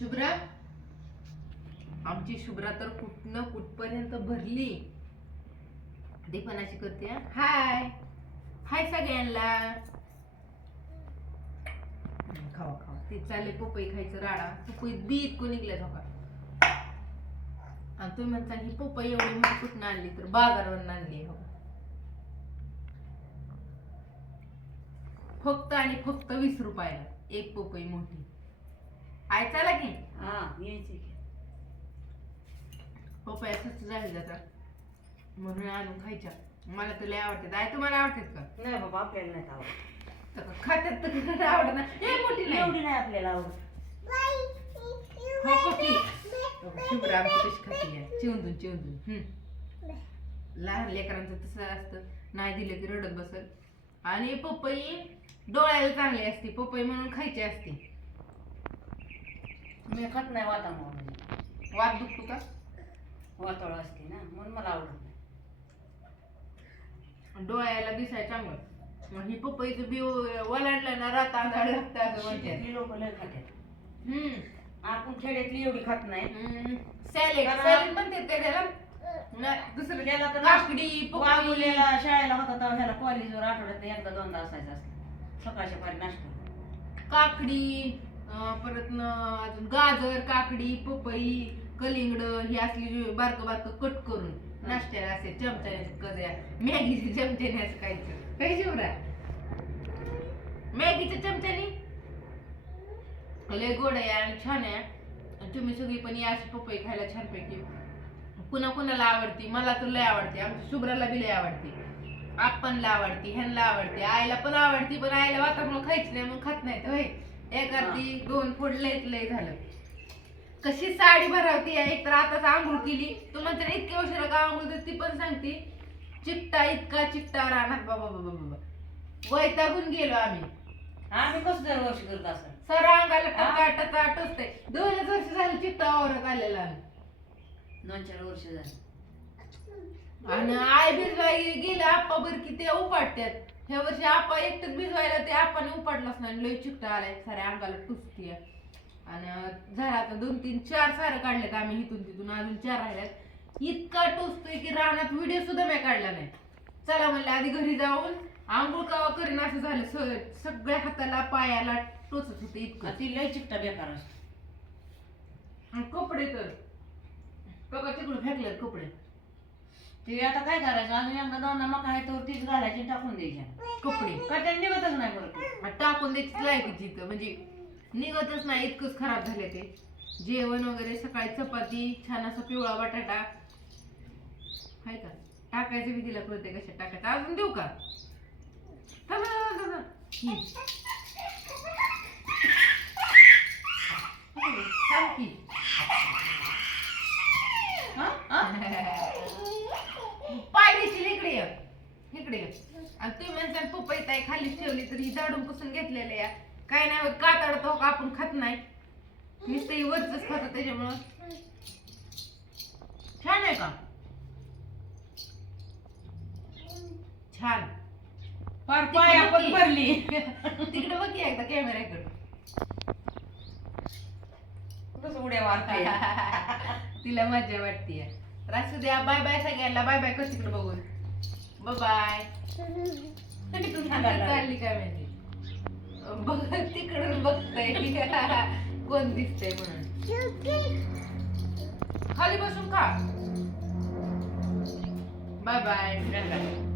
शुभ्रा? आमची शुभ्रा तर कुठनं कुठपर्यंत भरली? ते पण अशी करते हाय. हाय सगळ्यांना. खावा खावा. ते चालले पपई खायचं राडा. पपईत बी इतकं निघल्या झोका आणि तुम्ही म्हणता ही पपई एवढी मी कुठनं आणली? तर बाजारवरून आणली हो. फक्त आणि फक्त वीस रुपयाला एक पपई मोठी. आय चला की. हा यायची की. पपया स्वस्त झाली जातात म्हणून आणून खायच्या. मला तर लय आवडतात. आय तुम्हाला आवडतात का? नाही बाबा आपल्याला नाही आवडत. तर खात्यात तर आवडत ना? ए मोठी नाही. एवढी नाही आपल्याला आवडत. हो कशी शुभ्रा आमची कशी खाती आहे. चिवंदून चिवंदून. हम्म. लहान लेकरांचं तसं असतं. नाही दिलं की रडत बसल. आणि पपई डोळ्याला चांगली असते. पपई म्हणून खायची असते. मी खात नाही वातामुळे वाद दुखतो का? वातावळ असते ना म्हणून मला आवडत नाही. डोळ्याला दिसाय चांगलं. मग ही पपईचं बी वलांडलं ना रात आंधळ लागतं असं म्हणतात. शेतातली लोक लय खातात. हम्म. आपण खेड्यातली एवढी खात नाही. सॅलेड कारण- सॅलेड म्हणतात काय त्याला? दुसरं त्याला तर काकडी पपई. वागुलेला शाळेला होता तेव्हा ह्याला कॉलेजवर आठवड्यात एकदा दोनदा असायचं असतं. सकाळच्या पारी नाश्ता. काकडी परत अजून गाजर काकडी पपई कलिंगड ही असली बारक बारक कट करून नाश्त्याला असे चमच्याने कद्या मॅगीचे चमच्याने असं खायचं. काही शिवरा मॅगीच्या चमच्याने? लय गोड आहे आणि छान आहे. तुम्ही सगळी पण या अशी पपई खायला छानपैकी. कुणा कुणाला आवडती? मला तर लय आवडते. आमच्या शुभ्राला बी लय आवडते. आपणला आवडते ह्यांना आवडते. आईला पण आवडती पण आईला वातावरण खायची नाही मग खात नाही तर एक अर्धी दोन फोड लयच लय झालं. कशी साडी भरावती आहे? एक तर आताच आंघोळ केली. तू म्हणते इतक्या उशिरा का आंघोळ ती पण सांगते चिकटा इतका चिकटा राहणार बाबा बाबा बाबा वैतागून गेलो आम्ही. आम्ही कसं दरवर्षी करत असं? सर अंगाला टका टका टोचते दोनच वर्ष झालं चिकटा वावरत आलेला आम्ही. दोन चार वर्ष झाली. आणि आय भिजवाय गेले आप्पा बर की ते उपाडतात ह्या वर्षी आप्पा एकटंच भिजवायला ते आप्पाने उपाडलाच नाही. लय चिकटा आलाय साऱ्या अंगाला टुचती आणि झाला आता दोन तीन चार सारं काढलेत आम्ही इथून तिथून अजून चार राहिल्यात. इतका टोचतोय की रानात व्हिडिओ सुद्धा मी काढला नाही. चला म्हणलं आधी घरी जाऊन आंघोळ कावा करीन असं झालं. स- सगळ्या हाताला पायाला टोचत होते इतकं. ती लय चिकटा बेकार असतो. आणि कपडे तर बघा तिकडे फेकलेत कपडे. ते आता काय करायचं? अजून एकदा दोनदा मका आहे तर तीच घालायची आणि टाकून द्यायच्या. कपडे का त्या निघतच नाही बरं ते. आणि टाकून द्यायची लायकीची इथं म्हणजे निघतच नाही इतकंच खराब झाले ते. जेवण वगैरे सकाळी चपाती छान असा पिवळा बटाटा. हाय का? टाकायचं मी तिला कळते कशा टाकायचं. अजून देऊ का? थांब, थांब, थांब, थांब. ही. थांब की. हा? हा? पाय देशील इकडे ये. इकडे. आणि तुम्ही म्हणता पपई ताई खाली ठेवली तर ही झाडून पुसून घेतलेले या काय नाही होत का तडतो का आपण खात नाही. नुसतं ही वरच खात त्याच्यामुळं. छान आहे का? छान. फार पाया पण भरली. तिकडे बघ की एकदा कॅमेऱ्याकडे कसं उड्या मारताय. तिला मजा वाटते तर असू द्या बाय बाय सगळ्यांना. बाय बाय कर तिकडे बघून? बाय चालली काय माहिती? बघ तिकडून बघताय. कोण दिसतंय म्हणून. खाली बसून खा. Bye bye